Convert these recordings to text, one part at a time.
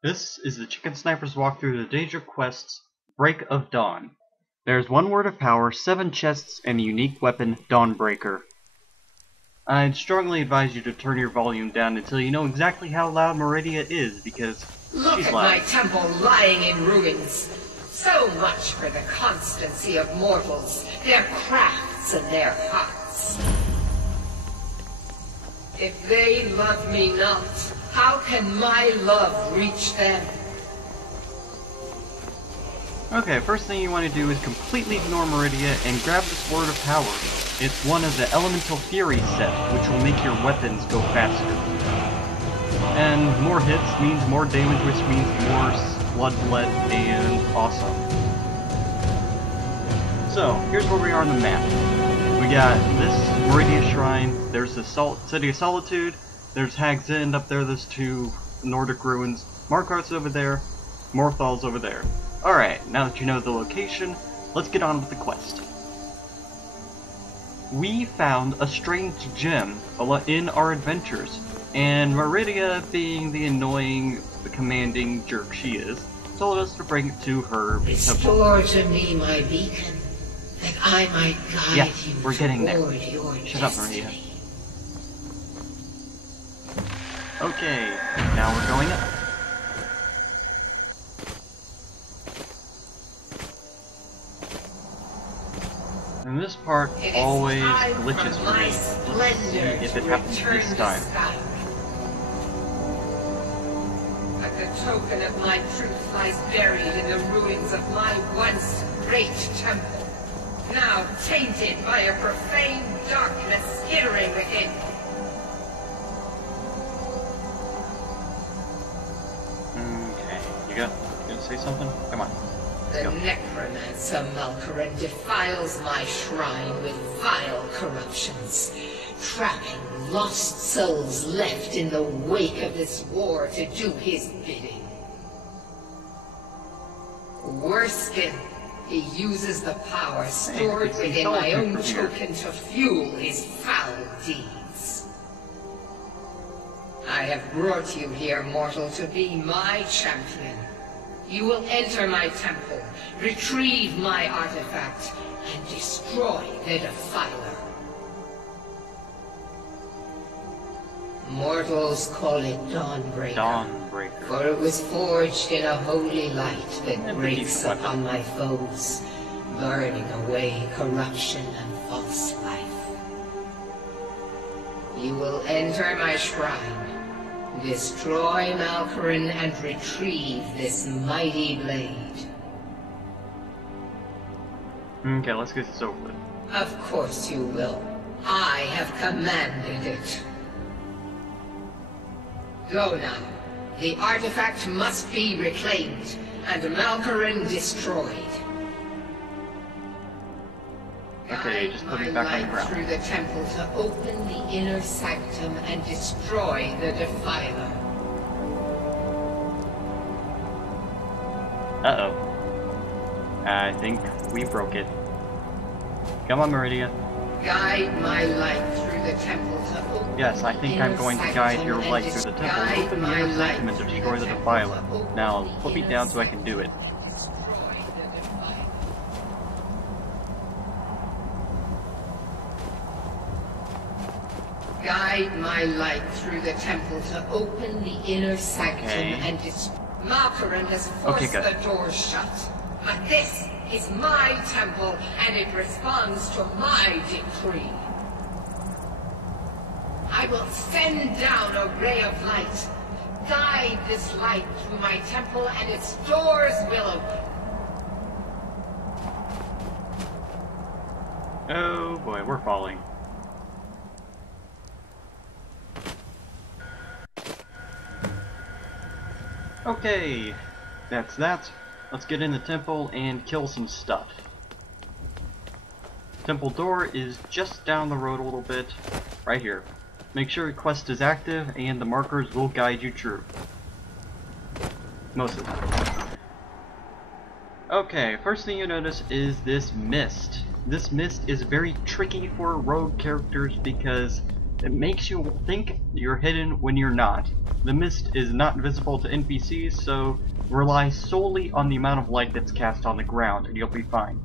This is the Chicken Sniper's walkthrough of the Daedric Quest's Break of Dawn. There's one word of power, 7 chests, and a unique weapon, Dawnbreaker. I'd strongly advise you to turn your volume down until you know exactly how loud Meridia is, because Look she's at loud. my temple lying in ruins. So much for the constancy of mortals, their crafts and their hearts. If they love me not, how can my love reach them? Okay, first thing you want to do is completely ignore Meridia and grab this word of power. It's one of the Elemental Fury set, which will make your weapons go faster. And more hits means more damage, which means more blood bled, and awesome. So, here's where we are on the map. We got this Meridia Shrine, there's the City of Solitude, there's Hag's End up there, there's 2 Nordic ruins, Markarth's over there, Morthal's over there. Alright, now that you know the location, let's get on with the quest. We found a strange gem in our adventures, and Meridia, being the annoying, commanding jerk she is, told us to bring it to her temple. Restore to me my beacon, that I might guide you we're getting there. toward your Shut up, destiny. Meridia. Okay, now we're going up. And this part It is always time glitches for for my me. Let's see splendor if to it happens return this to time. sky. But the token of my truth lies buried in the ruins of my once great temple, now tainted by a profane darkness skittering within. Okay, you gonna say something? Come on. The Go. necromancer Malkaran defiles my shrine with vile corruptions, trapping lost souls left in the wake of this war to do his bidding. Worse still, he uses the power stored within my own token to fuel his foul deeds. I have brought you here, mortal, to be my champion. You will enter my temple, retrieve my artifact, and destroy the Defiler. Mortals call it Dawnbreaker, Dawnbreaker. for it was forged in a holy light that And breaks the weapon. upon my foes, burning away corruption and false life. You will enter my shrine, destroy Malkaran, and retrieve this mighty blade. Okay, let's get this over with. Of course you will. I have commanded it. Go now. The artifact must be reclaimed, and Malkaran destroyed. Okay, just put it back on the ground. Through the temple to open the inner sanctum and destroy the Defiler. Uh-oh. I think we broke it. Come on, Meridia. Guide my light through the temple to open. Yes, I think I'm going to guide your light through the temple, open the inner sanctum, and destroy the Defiler. Now, put me down so I can do it. Guide my light through the temple to open the inner sanctum and Malkaran has forced the doors shut. But this is my temple, and it responds to my decree. I will send down a ray of light. Guide this light through my temple, and its doors will open. Oh boy, we're falling. Okay, that's that. Let's get in the temple and kill some stuff. Temple door is just down the road a little bit, right here. Make sure your quest is active and the markers will guide you through. Most of the time. Okay, first thing you notice is this mist. This mist is very tricky for rogue characters because it makes you think you're hidden when you're not. The mist is not visible to NPCs, so rely solely on the amount of light that's cast on the ground, and you'll be fine.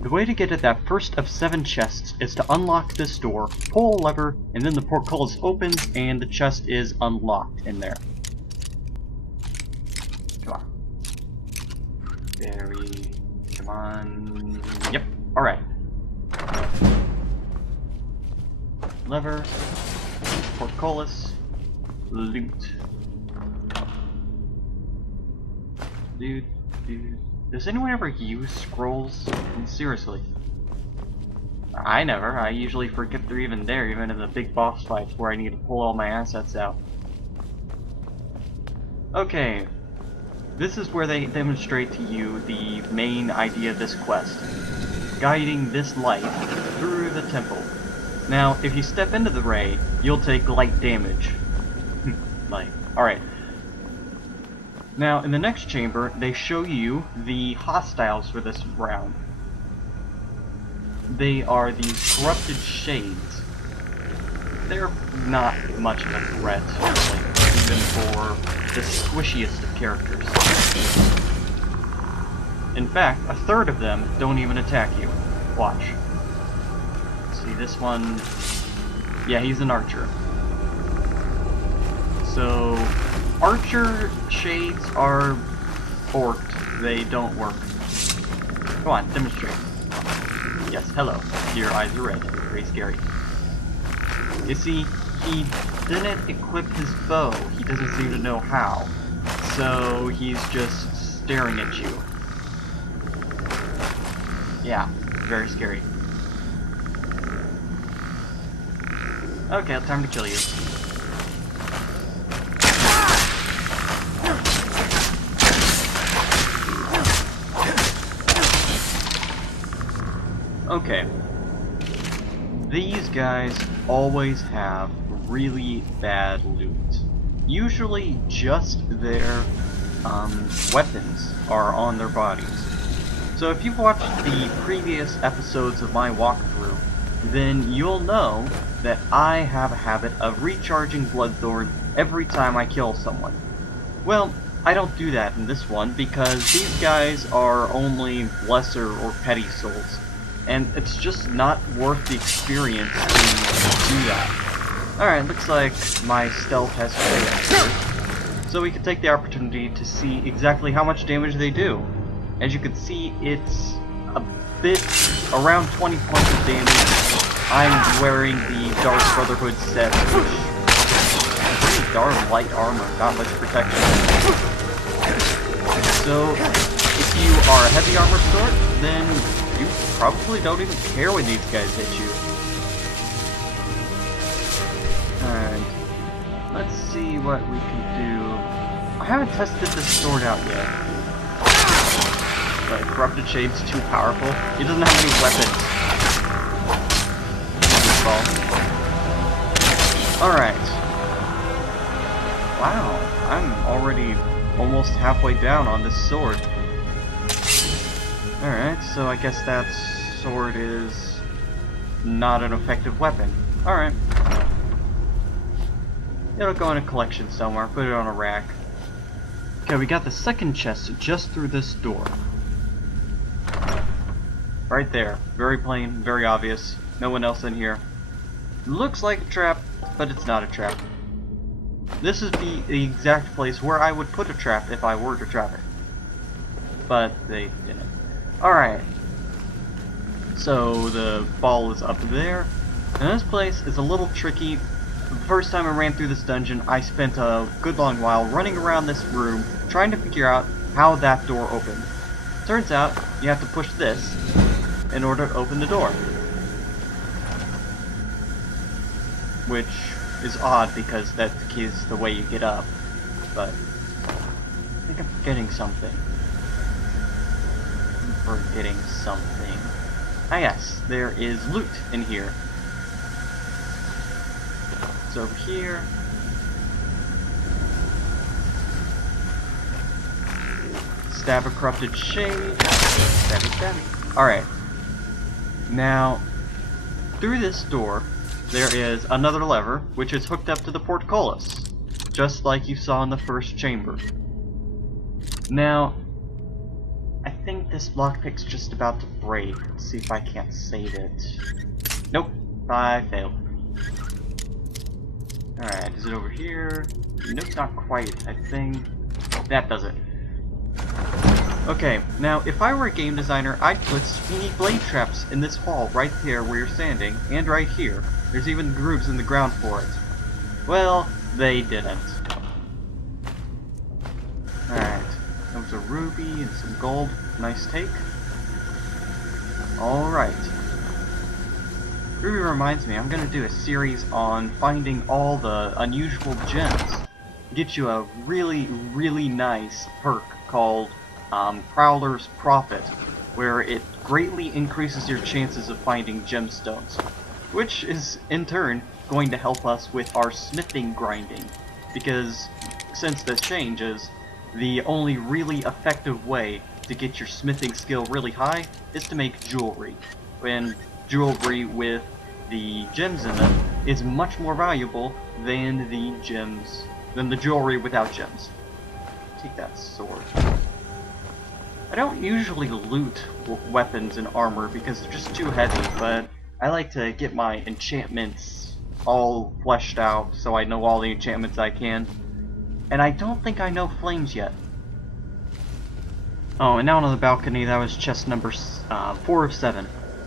The way to get at that first of 7 chests is to unlock this door, pull a lever, and then the portcullis opens, and the chest is unlocked in there. Come on. Come on. Yep, alright. Lever, portcullis, loot. Dude. Does anyone ever use scrolls? Seriously. I never. I usually forget they're even there, even in the big boss fights where I need to pull all my assets out. Okay. This is where they demonstrate to you the main idea of this quest. Guiding this light through the temple. Now, if you step into the ray, you'll take light damage. Light. Alright. Now, in the next chamber, they show you the hostiles for this round. They are these corrupted shades. They're not much of a threat, really, even for the squishiest of characters. In fact, a third of them don't even attack you. Watch. See, this one... Yeah, he's an archer. So... Archer shades are forked. They don't work. Come on, demonstrate. Yes, hello. Your eyes are red. Very scary. You see, he didn't equip his bow. He doesn't seem to know how. So he's just staring at you. Yeah, very scary. Okay, time to kill you. Okay. These guys always have really bad loot. Usually just their weapons are on their bodies. So if you've watched the previous episodes of my walkthrough, then you'll know that I have a habit of recharging Bloodthorn every time I kill someone. Well, I don't do that in this one because these guys are only lesser or petty souls. And it's just not worth the experience to do that. Alright, looks like my stealth has failed here. So we can take the opportunity to see exactly how much damage they do. As you can see, it's a bit around 20 points of damage. I'm wearing the Dark Brotherhood set, which is pretty darn light armor, not much protection. So, if you are a heavy armor sort, then you probably don't even care when these guys hit you. Alright. Let's see what we can do. I haven't tested this sword out yet. But Corrupted Shade's too powerful. He doesn't have any weapons. Alright. Wow. I'm already almost halfway down on this sword. Alright, so I guess that sword is not an effective weapon. Alright. It'll go in a collection somewhere, put it on a rack. Okay, we got the second chest just through this door. Right there. Very plain, very obvious. No one else in here. Looks like a trap, but it's not a trap. This is the exact place where I would put a trap if I were to trap it. But they didn't. Alright. So the ball is up there. And this place is a little tricky. The first time I ran through this dungeon, I spent a good long while running around this room trying to figure out how that door opened. Turns out you have to push this in order to open the door. Which is odd because that is the way you get up. But I think I'm forgetting something. Ah yes, there is loot in here. It's over here. Stab a Corrupted Shade. Stabby, stabby. Alright. Now, through this door, there is another lever, which is hooked up to the portcullis. just like you saw in the first chamber. Now, I think this lockpick's just about to break. Let's see if I can't save it. Nope, I failed. Alright, is it over here? Nope, not quite, I think. That does it. Okay, now if I were a game designer, I'd put swingy blade traps in this hall right there where you're standing, and right here. There's even grooves in the ground for it. Well, they didn't. Alright, that was a ruby and some gold. Nice take. Alright. Ruby reminds me, I'm gonna do a series on finding all the unusual gems. Get you a really, really nice perk called Prowler's Profit, where it greatly increases your chances of finding gemstones, which is, in turn, going to help us with our smithing grinding, because since the changes, the only really effective way to get your smithing skill really high is to make jewelry, and jewelry with the gems in them is much more valuable than the jewelry without gems. Take that sword. I don't usually loot weapons and armor because they're just too heavy, but I like to get my enchantments all fleshed out so I know all the enchantments I can. And I don't think I know flames yet. Oh, and down on the balcony, that was chest number 4 of 7.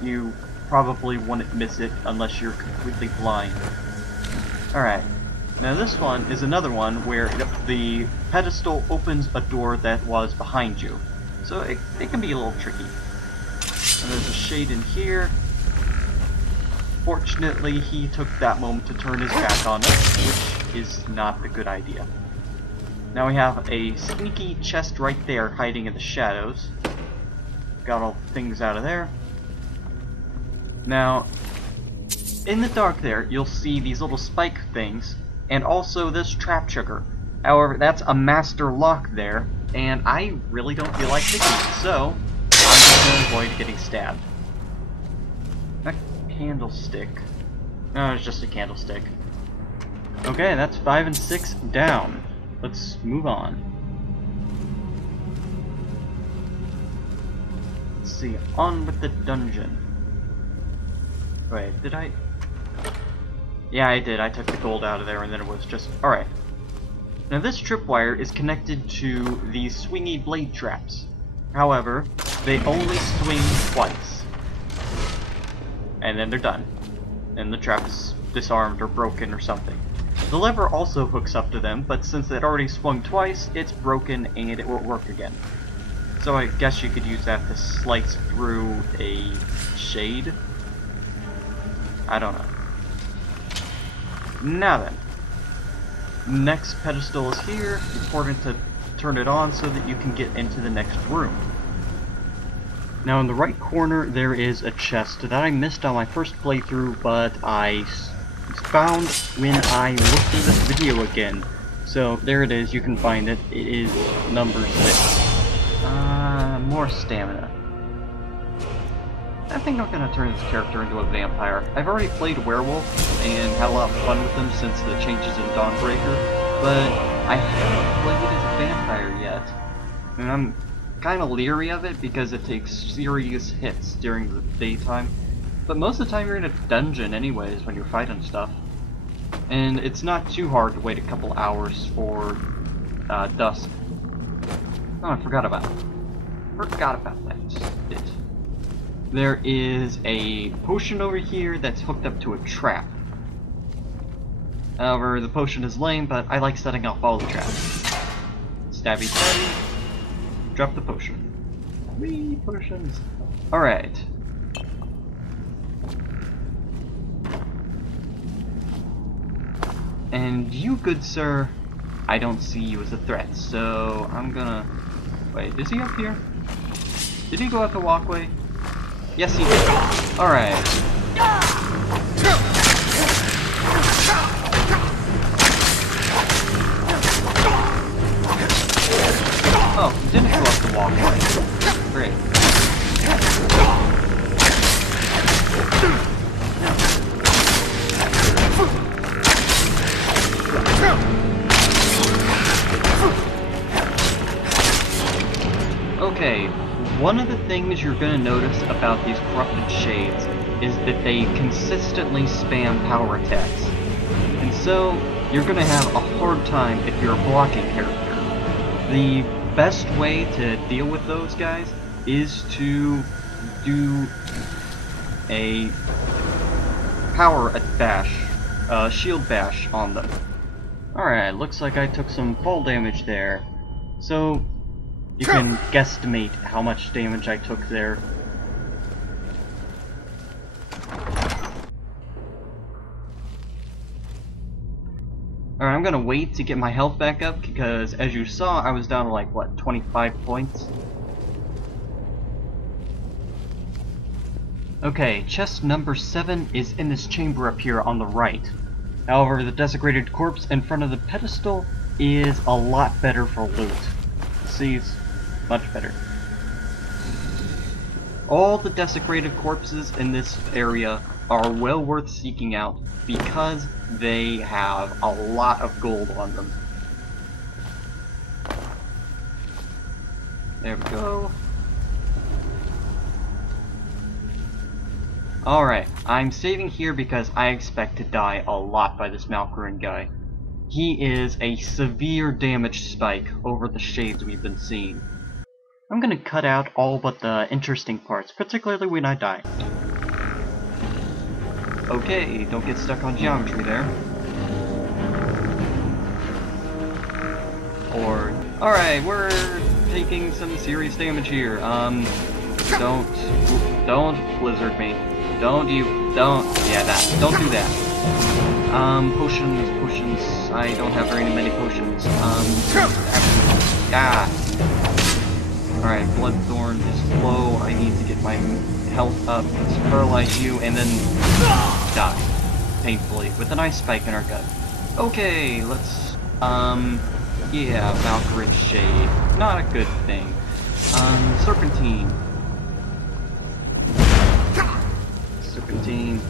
You probably wouldn't miss it unless you're completely blind. Alright. Now this one is another one where the pedestal opens a door that was behind you. So it can be a little tricky. And there's a shade in here. Fortunately, he took that moment to turn his back on us, which is not a good idea. Now we have a sneaky chest right there hiding in the shadows. Got all the things out of there. Now, in the dark there, you'll see these little spike things, and also this trap sugar. However, that's a master lock there, and I really don't feel like picking it, so I'm just going to avoid getting stabbed. A candlestick. No, it's just a candlestick. Okay, that's 5 and 6 down. Let's move on. Let's see, on with the dungeon. Wait, did I? Yeah, I did. I took the gold out of there and then it was just... Alright. Now this tripwire is connected to these swingy blade traps. However, they only swing twice. And then they're done. And the trap is disarmed or broken or something. The lever also hooks up to them, but since it already swung twice, it's broken and it won't work again. So I guess you could use that to slice through a shade. I don't know. Now then. Next pedestal is here. Important to turn it on so that you can get into the next room. Now in the right corner there is a chest that I missed on my first playthrough, but I found when I looked through this video again. So there it is, you can find it. It is number 6. More stamina. I think I'm gonna turn this character into a vampire. I've already played werewolf and had a lot of fun with them since the changes in Dawnbreaker, but I haven't played as a vampire yet. And I'm kind of leery of it because it takes serious hits during the daytime. But most of the time you're in a dungeon anyways when you're fighting stuff. And it's not too hard to wait a couple hours for dusk. Oh, I forgot about it. Forgot about that. It. There is a potion over here that's hooked up to a trap. However, the potion is lame, but I like setting off all the traps. Stabby stabby. Drop the potion. 3 potions. Alright. And you, good sir, I don't see you as a threat, so I'm gonna... Wait, is he up here? Did he go out the walkway? Yes, he did. Alright. Oh, he didn't go up the walkway. Great. Okay, one of the things you're going to notice about these corrupted shades is that they consistently spam power attacks. And so, you're going to have a hard time if you're a blocking character. The best way to deal with those guys is to do a power bash, shield bash on them. Alright, looks like I took some fall damage there. So, you can guesstimate how much damage I took there. Alright, I'm gonna wait to get my health back up, because as you saw, I was down to like, what, 25 points? Okay, chest number 7 is in this chamber up here on the right. However, the desecrated corpse in front of the pedestal is a lot better for loot. See, it's much better. All the desecrated corpses in this area are well worth seeking out because they have a lot of gold on them. There we go. Alright, I'm saving here because I expect to die a lot by this Malkarin guy. He is a severe damage spike over the shades we've been seeing. I'm gonna cut out all but the interesting parts, particularly when I die. Okay, don't get stuck on geometry there. Or, alright, we're taking some serious damage here. Don't blizzard me. Don't, yeah, don't do that. Potions, I don't have very many potions. Alright, Bloodthorn is low, I need to get my health up, let's paralyze you, and then die. Painfully, with an ice spike in our gut. Okay, let's, yeah, Malkarin Shade. Not a good thing. Serpentine. Serpentine.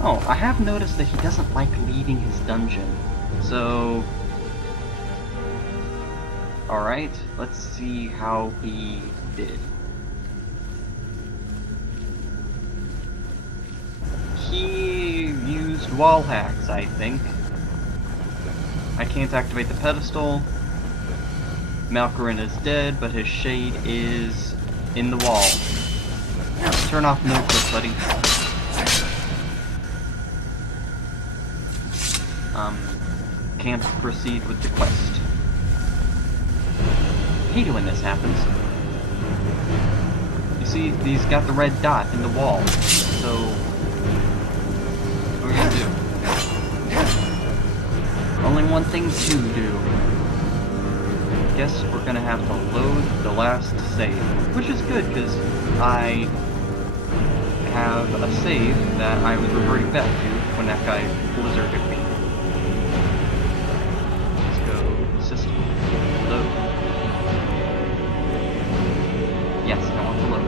Oh, I have noticed that he doesn't like leaving his dungeon. So... Alright, let's see how he did. He used wall hacks, I think. I can't activate the pedestal. Malkarin is dead, but his shade is in the wall. Turn off no clip, buddy. Can't proceed with the quest. I hate it when this happens. You see, he's got the red dot in the wall, so... what are we gonna do? Only one thing to do. Guess we're gonna have to load the last save, which is good because I have a save that I was reverting back to when that guy blizzarded me. Let's go system load. Yes, I want to load.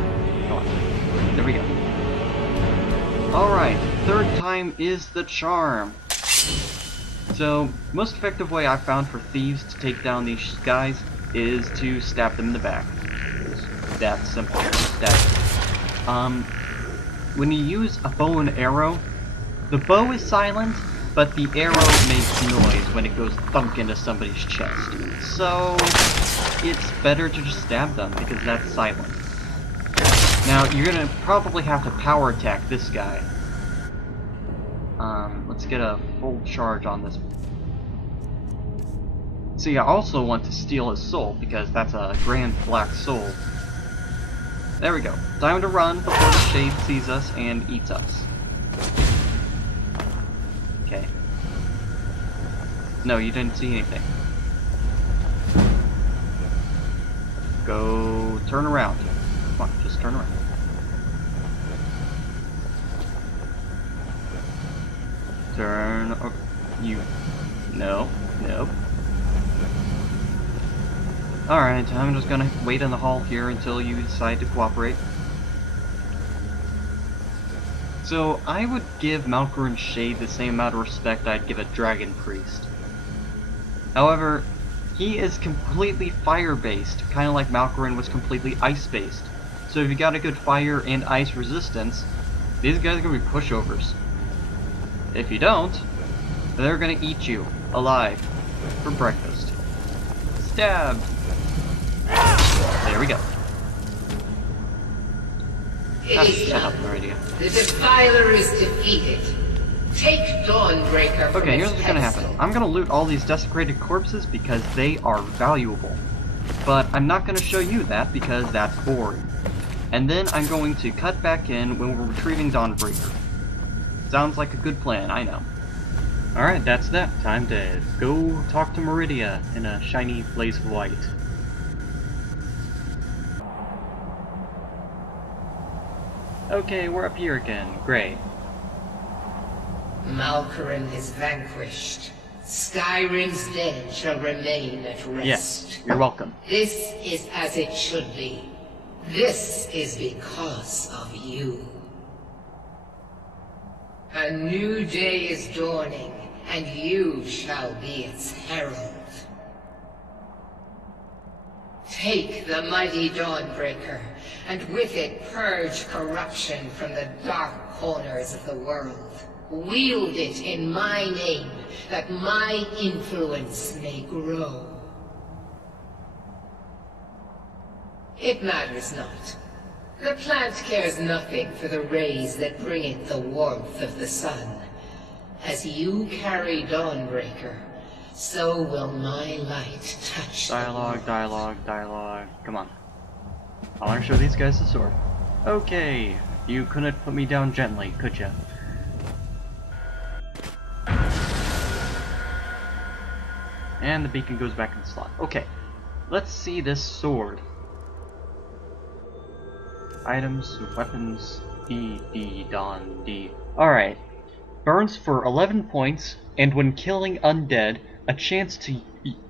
Come on. There we go. Alright, third time is the charm. So, most effective way I've found for thieves to take down these guys is to stab them in the back. It's that simple. When you use a bow and arrow, the bow is silent, but the arrow makes noise when it goes thunk into somebody's chest. So, it's better to just stab them because that's silent. Now, you're gonna probably have to power attack this guy. Let's get a full charge on this. See, I also want to steal his soul, because that's a grand black soul. There we go. Time to run before the shade sees us and eats us. Okay. No, you didn't see anything. Go turn around. Come on, just turn around. Turn... oh, you... No. Nope. Alright, I'm just gonna wait in the hall here until you decide to cooperate. So, I would give Malkarin Shade the same amount of respect I'd give a Dragon Priest. However, he is completely fire-based, kind of like Malkorin was completely ice-based. So if you got a good fire and ice resistance, these guys are going to be pushovers. If you don't, they're going to eat you alive for breakfast. Stabbed! There we go. Shut up, Meridia. The Defiler is defeated. Take Dawnbreaker from Okay, here's its what's gonna happen. I'm gonna loot all these desecrated corpses because they are valuable. But I'm not gonna show you that because that's boring. And then I'm going to cut back in when we're retrieving Dawnbreaker. Sounds like a good plan, I know. Alright, that's that. Time to go talk to Meridia in a shiny blaze of white. Okay, we're up here again. Great. Malkorin is vanquished. Skyrim's dead shall remain at rest. Yes, you're welcome. This is as it should be. This is because of you. A new day is dawning, and you shall be its herald. Take the mighty Dawnbreaker, and with it purge corruption from the dark corners of the world. Wield it in my name, that my influence may grow. It matters not. The plant cares nothing for the rays that bring it the warmth of the sun. As you carry Dawnbreaker, so will my light touch Dialogue, dialogue, dialogue. Come on. I want to show these guys the sword. Okay, you couldn't put me down gently, could ya? And the beacon goes back in the slot. Okay, let's see this sword. Items, weapons, D, Dawn, D. Alright. Burns for 11 points, and when killing undead, a chance to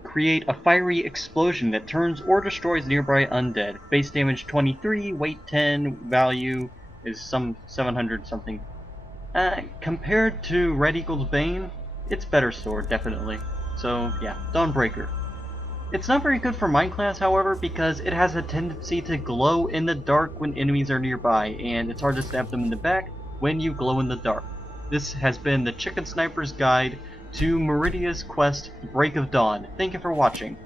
create a fiery explosion that turns or destroys nearby undead. Base damage 23, weight 10, value is some 700 something. Compared to Red Eagle's Bane, it's better sword, definitely. So, yeah, Dawnbreaker. It's not very good for my class, however, because it has a tendency to glow in the dark when enemies are nearby, and it's hard to stab them in the back when you glow in the dark. This has been the Chicken Sniper's Guide to Meridia's quest, Break of Dawn. Thank you for watching.